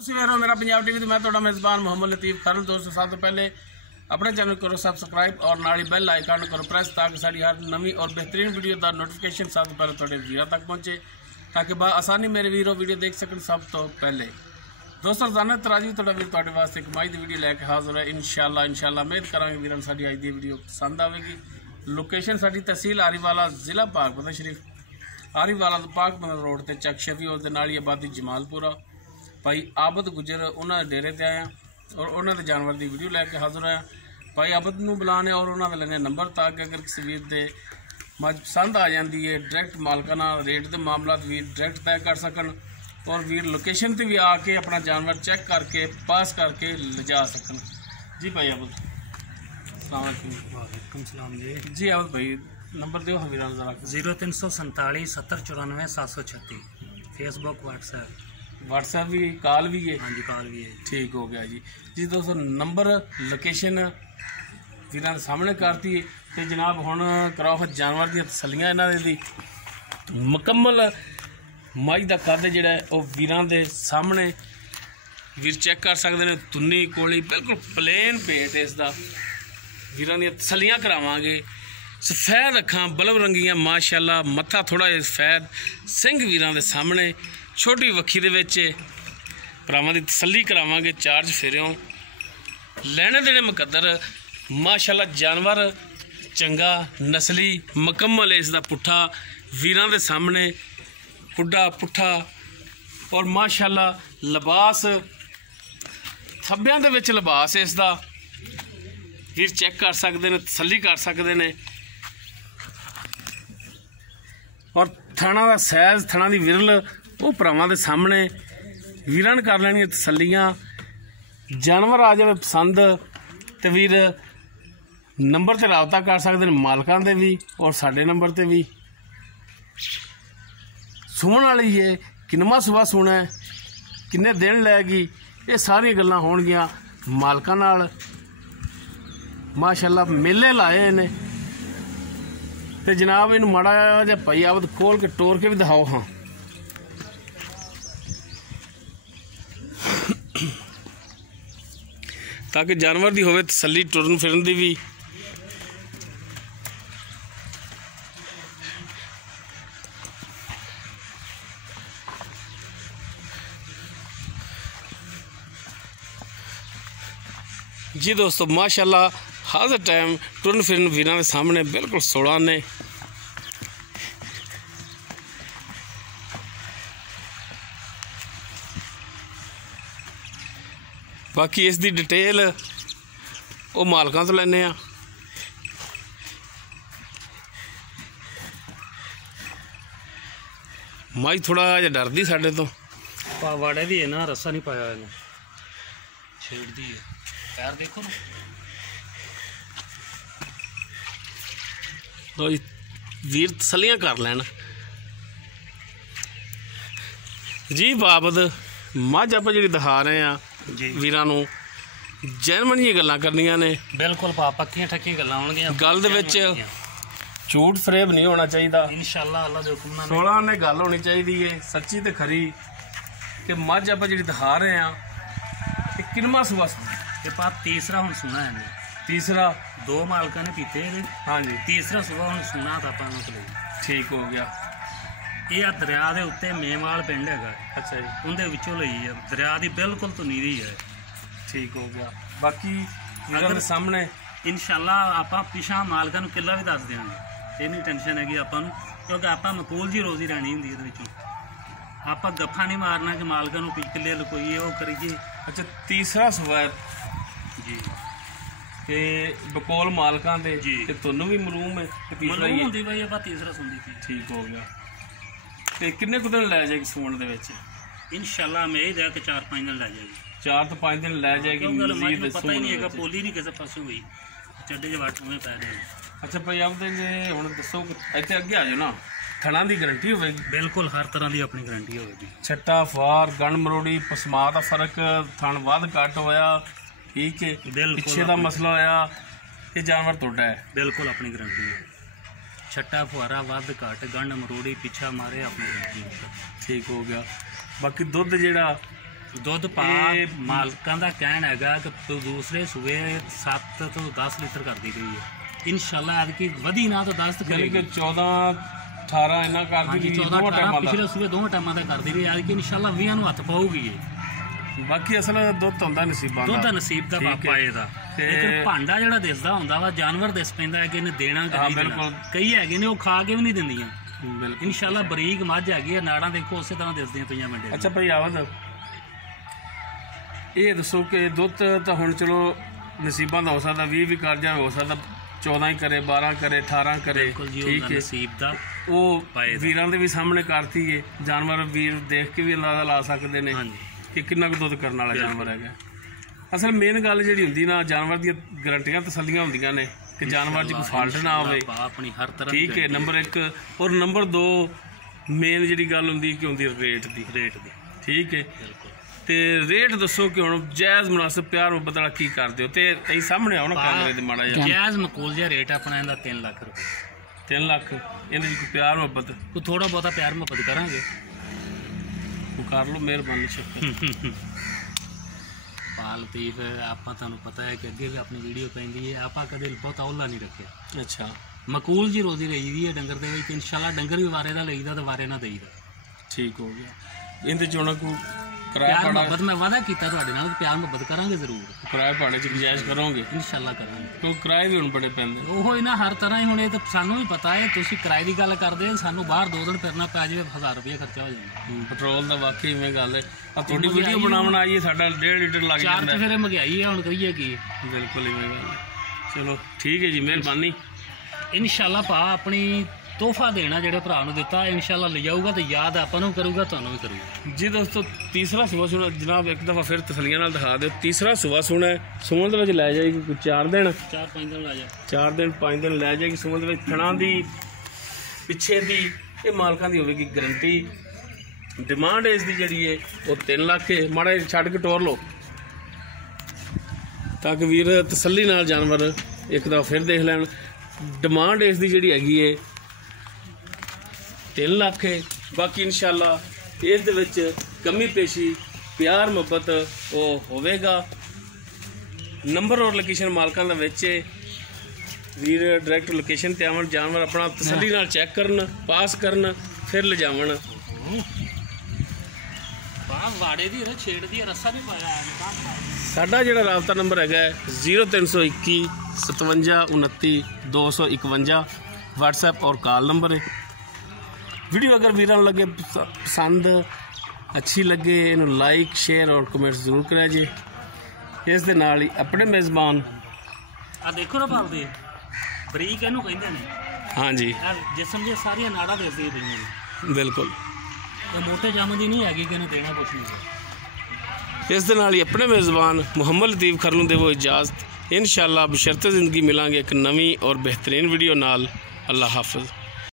ਤੁਸੀਂ ਵੇਖ ਰਹੇ ਹੋ ਮੇਰਾ ਪੰਜਾਬ ਟੀਵੀ ਤੇ ਮੈਂ ਤੁਹਾਡਾ ਮੇਜ਼ਬਾਨ ਮੁਹੰਮਦ ਲਤੀਫ ਖਾਨ। ਦੋਸਤੋ ਸਭ ਤੋਂ ਪਹਿਲੇ अपने चैनल करो सबसक्राइब और नाल बैल आइकन करो प्रेस ताकि साड़ी हर नवी और बेहतरीन वीडियो का नोटिफिकेशन सब तो पहले थोड़े वीरों तक पहुँचे ताकि आसानी मेरे वीरों वीडियो देख सकन। सब तो पहले दोस्तों रोजाना तराजी थोड़ा वीर तुहाडे वास्ते कमाई की वीडियो लैके हाजिर है। इंशाअल्लाह उम्मीद करांगे वीरों साड़ी अज की वीडियो पसंद आएगी। लोकेशन साड़ी तहसील आरीवाला जिला पाकपता शरीफ आरीवाला पाकपता रोड से चक शफी उस आबादी जमालपुरा भाई आबद गुजर उन्होंने डेरे ते आया और उन्होंने जानवर की वीडियो लैके हाजिर आया। भाई आबद नूं बुलाने और उन्होंने लेने नंबर ताकि अगर किसी वीर दे मज पसंद आ जाती है डायरैक्ट मालकां नाल रेट के मामला वीर डायरैक्ट तय कर सकन और वीर लोकेशन पर भी आके अपना जानवर चेक करके पास करके लिजा सकन। जी भाई आबद वालेकुम सलाम जी आबद भाई नंबर दो वीरां जरा 0347 70 94 736 फेसबुक व्हाट्सएप भी कॉल भी है। हाँ जी कॉल भी है। ठीक हो गया जी। जी दोस्तों नंबर लोकेशन वीरां दे सामने करती है तो जनाब हुण कराओ फिर जानवर दी तसल्लियां इन्हां दी मुकम्मल मझ दा कद जिहड़ा है वो वीरां दे सामने वीर चेक कर सकते हैं। तुन्नी कोली बिल्कुल प्लेन पेट इसदा वीरां दी तसल्लियां करावांगे। सफेद अखां बल्ब रंगियां माशाअल्लाह मत्था थोड़ा जिहा सफेद सिंह वीरां दे सामने छोटी वक्खी दे विच भरावां दी तसल्ली करावांगे। चार्ज फेरियों लैने देने मुकद्दर माशाअल्लाह जानवर चंगा नस्ली मुकम्मल इसका पुट्ठा वीरां दे सामने कुड्डा पुट्ठा और माशाअल्लाह लिबास थब्बियां दे विच लिबास इसका वीर चेक कर सकते हैं तसल्ली कर सकते हैं। और थणा का सैज थणा की विरल वो भरावां दे सामने वीरां ने कर लैनी तसल्लियां। जानवर आ जाए पसंद तो वीर नंबर से रबता कर सकते हैं मालकां दे भी और साडे नंबर से भी। सुमन वाली है किन्नवां सुबह सुना है किन्ने दिन लैगी ये सारियां गल्लां होणगियां मालकां नाल। माशाअल्लाह मेले लाए ने ते जनाब इनू माड़ा जिहा भाई आबद खोल के टोर के भी दिखाओ। हाँ ताकि जानवर की होवे तसल्ली टुरन फिरन की भी। जी दोस्तों माशाअल्लाह हर टाइम टुरन फिरन वीरां के सामने बिल्कुल 16 ने। बाकी इसकी डिटेल वो मालकां तो लैने आ। मझ थोड़ा जिहा डरदी साडे तो पावाड़े भी है ना रस्सा नहीं पाया इन्हें छेड़ती है पैर देखो ना। तो वीर तसल्लियां कर लैन। जी बाबद मझ आप जी दिखा रहे हैं वीरां नूं जैनमन जी गल्लां करनियां ने बिल्कुल पक्कियां ठक्कियां गल्लां होणगियां। गल दे विच झूठ फरेब नहीं होना चाहिए। इंशाअल्लाह अल्लाह दे हुक्म नाल 16 ने गल होनी चाहिए है सच्ची ते खरी कि मझ आप जी दिखा रहे हैं कि किन्नवां सुबह ये पाप तीसरा हुण सुना है तीसरा 2 मालकां ने पीते ने। हाँ जी तीसरा सुबह हुण सुना था आपां नूं। ठीक हो गया। ये दरिया के उत्ते मेवाल पिंड है। अच्छा जी उनके विचों लई है दरिया की बिल्कुल तो नीरी है। ठीक हो गया। बाकी अगर सामने इंशाअल्लाह आपां पिछा मालकां नूं किला भी दस देंगे ये नहीं टेंशन हैगी आपां नूं क्योंकि आपां मकूल जी रोजी रहनी हुंदी इहदे विचों। आपां गप्फा नहीं मारना कि मालकां नूं किले लकोईए वो करिए। अच्छा तीसरा सुबह जी ते बकोल मालकां दे जी ते तुहानूं भी मलूम है कि तीसरा ही हुंदी भाई आपां तीसरा सुनदी थी। ठीक हो गया। ते किन्ने कुछ दिन लै जाएगी सूण दे विच? इंशाअल्लाह उम्मीद है कि 4-5 दिन लै जाएगी। 4 तो 5 दिन लै जाएगी। पता ही नहीं है पोली नहीं किसी पासों गई चड्डे च वट उवें पै रहे। अच्छा भाई आप हुण दसो इत्थे अगे आ जाओ ना थणा की गारंटी होगी? बिल्कुल हर तरह की अपनी गारंटी होगी। छट्टा फार गण मरोड़ी पसमा का फर्क थण वध घट होया ठीक है पिछे का मसला होया ये जानवर तुहाडा है? बिल्कुल अपनी गारंटी है। छट्टा फुहारा वध घट गंढ मरोड़ी पिछा मारे अपनी गारंटी। ठीक हो गया। बाकी दुध जिहड़ा ਦੁੱਧ ਪਾ ਮਾਲਕਾਂ ਦਾ ਕਹਿਣਾ ਹੈਗਾ ਕਿ ਦੂਸਰੇ ਸੂਏ 7 ਤੋਂ 10 ਲੀਟਰ ਕਰਦੀ ਰਹੀ ਹੈ। ਇਨਸ਼ਾਅੱਲਾ ਐਤਕੀ ਵਧੀ ਨਾ ਤਾਂ 10 ਯਾਨੀ ਕਿ 14-18 ਇਹਨਾਂ ਕਰਦੀ ਰਹੀ 14-18 ਪਿਛਲੇ ਸੂਏ ਦੋਵਾਂ ਟਾਈਮਾਂ ਦਾ ਕਰਦੀ ਰਹੀ। ਐਤਕੀ ਇਨਸ਼ਾਅੱਲਾ 20 ਨੂੰ ਹੱਥ ਪਾਊਗੀ ਇਹ। ਬਾਕੀ ਅਸਲ ਦੁੱਧ ਹੁੰਦਾ ਨਸੀਬਾਂ ਦਾ, ਦੁੱਧ ਦਾ ਨਸੀਬ ਦਾ ਪਾਪਾ ਇਹਦਾ। ਲੇਕਿਨ ਭਾਂਡਾ ਜਿਹੜਾ ਦਿਸਦਾ ਹੁੰਦਾ ਵਾ ਜਾਨਵਰ ਦਿਸ ਪੈਂਦਾ ਹੈ ਕਿ ਇਹਨੇ ਦੇਣਾ ਕਿ ਨਹੀਂ ਦੇਣਾ। ਕਈ ਹੈਗੇ ਨੇ ਉਹ ਖਾ ਕੇ ਵੀ ਨਹੀਂ ਦਿੰਦੀਆਂ। ਇਨਸ਼ਾਅੱਲਾ ਬਰੀਕ ਮੱਝ ਹੈਗੀ ਹੈ, ਨਾੜਾਂ ਦੇਖੋ ਉਸੇ ਤਰ੍ਹਾਂ ਦਿਸਦੀਆਂ ਪਈਆਂ ਮੰਡੇ। ਅੱਛਾ ਭਾਈ ਆਵਦ, ਇਹ ਦੱਸੋ ਕਿ ਦੁੱਧ ਤਾਂ ਹੁਣ ਚਲੋ ਨਸੀਬਾਂ ਦਾ ਹੋ ਸਕਦਾ 20 ਵੀ ਕਰ ਜਾਵੇ, ਹੋ ਸਕਦਾ 14 ਹੀ ਕਰੇ, 12 ਕਰੇ, 18 ਕਰੇ, ਠੀਕ ਹੈ। ਨਸੀਬ ਦਾ ਉਹ ਵੀਰਾਂ ਦੇ ਵੀ ਸਾਹਮਣੇ ਕਰਤੀ ਏ। ਜਾਨਵਰ ਵੀਰ ਦੇਖ ਕੇ ਵੀ ਅੰਦਾਜ਼ਾ ਲਾ ਸਕਦੇ ਨੇ ਕਿ ਕਿੰਨਾ ਕੁ ਦੁੱਧ ਕਰਨ ਵਾਲਾ ਜਾਨਵਰ ਹੈਗਾ। ਅਸਲ ਮੇਨ ਗੱਲ ਜਿਹੜੀ ਹੁੰਦੀ ਨਾ, ਜਾਨਵਰ ਦੀਆਂ ਗਰੰਟੀਆਂ ਤਸੱਲੀਆਂ ਹੁੰਦੀਆਂ ਨੇ ਕਿ ਜਾਨਵਰ 'ਚ ਕੋਈ ਫਾਲਟ ਨਾ ਹੋਵੇ, ਆਪਣੀ ਹਰ ਤਰ੍ਹਾਂ ਠੀਕ ਹੈ। ਨੰਬਰ 1 ਔਰ ਨੰਬਰ 2 ਮੇਨ ਜਿਹੜੀ ਗੱਲ ਹੁੰਦੀ ਕਿ ਹੁੰਦੀ ਰੇਟ ਦੀ, ਠੀਕ ਹੈ। ਤੇ ਰੇਟ ਦੱਸੋ ਕਿ ਹੁਣ ਜਾਇਜ਼ ਮੁਨਾਸਿਬ ਪਿਆਰ ਮੁਹੱਬਤ ਵਾਲਾ ਕੀ ਕਰਦੇ ਹੋ? ਤੇ ਅਸੀਂ ਸਾਹਮਣੇ ਆਓ ਨਾ ਕੈਮਰੇ ਦੇ ਮਾੜਾ ਜਿਹਾ। ਜਾਇਜ਼ ਮਕੂਲ ਜਿਹਾ ਰੇਟ ਆਪਣਾ ਇਹਦਾ 3 ਲੱਖ ਰੁਪਏ। 3 ਲੱਖ ਇਹਦੇ 'ਚ ਕੋਈ ਪਿਆਰ ਮੁਹੱਬਤ? ਕੋਈ ਥੋੜਾ ਬਹੁਤਾ ਪਿਆਰ ਮੁਹੱਬਤ ਕਰਾਂਗੇ, ਉਹ ਕਰ ਲਓ ਮਿਹਰਬਾਨੀ। ਲਤੀਫ ਆਪਾਂ ਤੁਹਾਨੂੰ ਪਤਾ ਹੈ ਕਿ ਅੱਗੇ ਵੀ ਆਪਣੀ ਵੀਡੀਓ ਪੈਂਦੀ ਹੈ, ਆਪਾਂ ਕਦੇ ਬਹੁਤਾ ਔਲਾ ਨਹੀਂ ਰੱਖਿਆ। ਅੱਛਾ, ਮਕੂਲ ਜੀ ਰੋਜ਼ੀ ਰਹੀਦੀ ਹੈ ਡੰਗਰ ਦੇ ਵਿੱਚ। ਇਨਸ਼ਾਅੱਲਾ ਡੰਗਰ ਵੀ ਵਾਰੇ ਦਾ ਲਈਦਾ ਤੇ ਵਾਰੇ ਨਾ ਦੇਈਦਾ, ਠੀਕ ਹੋ ਗਿਆ। ਇਹਦੇ 'ਚ ਹੁਣ ਕੋਈ ਪਿਆਰ ਮੁਹੱਬਤ ਮੈਂ ਵਾਅਦਾ ਕੀਤਾ ਤੁਹਾਡੇ ਨਾਲ, ਪਿਆਰ ਮੁਹੱਬਤ ਕਰਾਂਗੇ ਜ਼ਰੂਰ। ਕਿਰਾਏ ਭਾੜੇ 'ਚ ਗੁੰਜਾਇਸ਼ ਕਰੋਗੇ? ਇਨਸ਼ਾਅੱਲਾ ਕਰਾਂਗੇ, ਕਿਉਂ ਕਿਰਾਏ ਵੀ ਹੁਣ ਬੜੇ ਪੈਂਦੇ। ਉਹ ਹੀ ਨਾ ਹਰ ਤਰ੍ਹਾਂ ਹੀ। ਹੁਣ ਇਹ ਤਾਂ ਸਾਨੂੰ ਵੀ ਪਤਾ ਹੈ, ਤੁਸੀਂ ਕਿਰਾਏ ਦੀ ਗੱਲ ਕਰਦੇ, ਸਾਨੂੰ ਬਾਹਰ 2 ਦਿਨ ਫਿਰਨਾ ਪੈ ਜਾਵੇ 1000 ਰੁਪਏ ਖਰਚਾ ਹੋ ਜਾਂਦਾ। ਪੈਟਰੋਲ ਦਾ ਵਾਕਈ ਇਵੇਂ ਗੱਲ ਹੈ। ਆ ਤੁਹਾਡੀ ਵੀਡੀਓ ਬਣਾਉਣ ਆਈਏ ਸਾਡਾ 1.5 ਲੀਟਰ ਲੱਗ ਜਾਂਦਾ। 4 ਫਿਰ ਮਹਿੰਗਾਈ ਹੈ, ਹੁਣ ਕਰੀਏ ਕੀ। ਬਿਲਕੁਲ ਇਵੇਂ ਗੱਲ ਹੈ। ਚਲੋ ਠੀਕ ਹੈ ਜੀ, ਮਿਹਰਬਾਨੀ। ਇਨਸ਼ਾਅੱਲਾ ਭਾ ਆਪਣੀ ਤੋਹਫਾ ਦੇਣਾ ਜਿਹੜੇ ਭਰਾ ਨੂੰ ਦਿੱਤਾ, ਇਨਸ਼ਾਅੱਲਾ ਲੈ ਜਾਊਗਾ ਤੇ ਯਾਦ ਆਪਾਂ ਨੂੰ ਕਰੂਗਾ, ਤੁਹਾਨੂੰ ਵੀ ਕਰੂਗਾ ਜੀ। ਦੋਸਤੋ ਤੀਸਰਾ ਸੂਆ ਸੁਣਾ ਜਨਾਬ, ਇੱਕ ਦਫਾ ਫਿਰ ਤਸਲੀਆਂ ਨਾਲ ਦਿਖਾ ਦਿਓ। ਤੀਸਰਾ ਸੂਆ ਸੁਣਾ ਸੂਣ ਦੇ ਵਿੱਚ ਲੈ ਜਾਏਗੀ ਕੋਈ 4 ਦਿਨ 4-5 ਦਿਨ ਲੈ ਜਾ 4 ਦਿਨ 5 ਦਿਨ ਲੈ ਜਾਏਗੀ ਸੂਣ ਦੇ ਵਿੱਚ। ਥਣਾ ਦੀ ਪਿੱਛੇ ਦੀ ਇਹ ਮਾਲਕਾਂ ਦੀ ਹੋਵੇਗੀ ਗਰੰਟੀ। ਡਿਮਾਂਡ ਇਸ ਦੀ ਜਿਹੜੀ ਹੈ ਉਹ 3 ਲੱਖ ਹੈ। ਮਾੜਾ ਛੱਡ ਕੇ ਟੋਰ ਲਓ ਤਾਂ ਕਿ ਵੀਰ ਤਸੱਲੀ ਨਾਲ ਜਾਨਵਰ ਇੱਕ ਦਫਾ ਫਿਰ ਦੇਖ ਲੈਣ। ਡਿਮਾਂਡ ਇਸ ਦੀ ਜਿਹੜੀ ਹੈਗੀ ਹੈ 3 ਲੱਖ ਹੈ। ਬਾਕੀ ਇਨਸ਼ਾਅੱਲਾ ਇਸ ਦੇ ਵਿੱਚ ਕਮੀ ਪੇਸ਼ੀ ਪਿਆਰ ਮੁਹੱਬਤ ਉਹ ਹੋਵੇਗਾ। ਨੰਬਰ ਔਰ ਲੋਕੇਸ਼ਨ ਮਾਲਕਾਂ ਦਾ ਵਿੱਚ ਹੈ। ਵੀਰ ਡਾਇਰੈਕਟ ਲੋਕੇਸ਼ਨ ਤੇ ਆਉਣ, ਜਾਨਵਰ ਆਪਣਾ ਤਸੱਲੀ ਨਾਲ ਚੈੱਕ ਕਰਨ, ਪਾਸ ਕਰਨ, ਫਿਰ ਲਿਜਾਵਣ। ਵਾੜੇ ਦੀ ਛੇੜ ਦੀ ਰੱਸਾ ਵੀ ਪਾਇਆ। ਸਾਡਾ ਜਿਹੜਾ ਰਾਬਤਾ ਨੰਬਰ ਹੈਗਾ 0321 57 29 251 WhatsApp ਔਰ ਕਾਲ ਨੰਬਰ ਹੈ। ਵੀਡੀਓ ਅਗਰ ਵੀਰਾਂ ਨੂੰ ਲੱਗੇ ਪਸੰਦ ਅੱਛੀ ਲੱਗੇ, ਇਹਨੂੰ ਲਾਈਕ ਸ਼ੇਅਰ ਔਰ ਕਮੈਂਟ ਜ਼ਰੂਰ ਕਰਿਆ ਜੀ। ਇਸ ਦੇ ਨਾਲ ਹੀ ਆਪਣੇ ਮੇਜ਼ਬਾਨ ਆ ਦੇਖੋ ਨਾ ਭਾਲਦੇ ਬਰੀਕ ਇਹਨੂੰ ਕਹਿੰਦੇ ਨੇ। ਹਾਂਜੀ, ਜਿਸਮ ਦੀਆਂ ਸਾਰੀਆਂ ਨਾੜਾਂ ਦੇਖਦੀਆਂ ਪਈਆਂ ਨੇ। ਬਿਲਕੁਲ, ਇਹ ਮੋਟੇ ਜੰਮ ਦੀ ਨਹੀਂ ਹੈਗੀ ਕਿ ਇਹਨੂੰ ਦੇਣਾ ਕੁਛ ਨਹੀਂ। ਇਸ ਦੇ ਨਾਲ ਹੀ ਆਪਣੇ ਮੇਜ਼ਬਾਨ ਮੁਹੰਮਦ ਲਤੀਫ ਖਰ ਨੂੰ ਦੇਵੋ ਇਜਾਜ਼ਤ। ਇਨਸ਼ਾਅੱਲਾ ਬਸ਼ਰਤੇ ਜ਼ਿੰਦਗੀ ਮਿਲਾਂਗੇ ਇੱਕ ਨਵੀਂ ਔਰ ਬਿਹਤਰੀਨ ਵੀਡੀਓ ਨਾਲ। ਅੱਲਾ ਹਾਫਿਜ਼।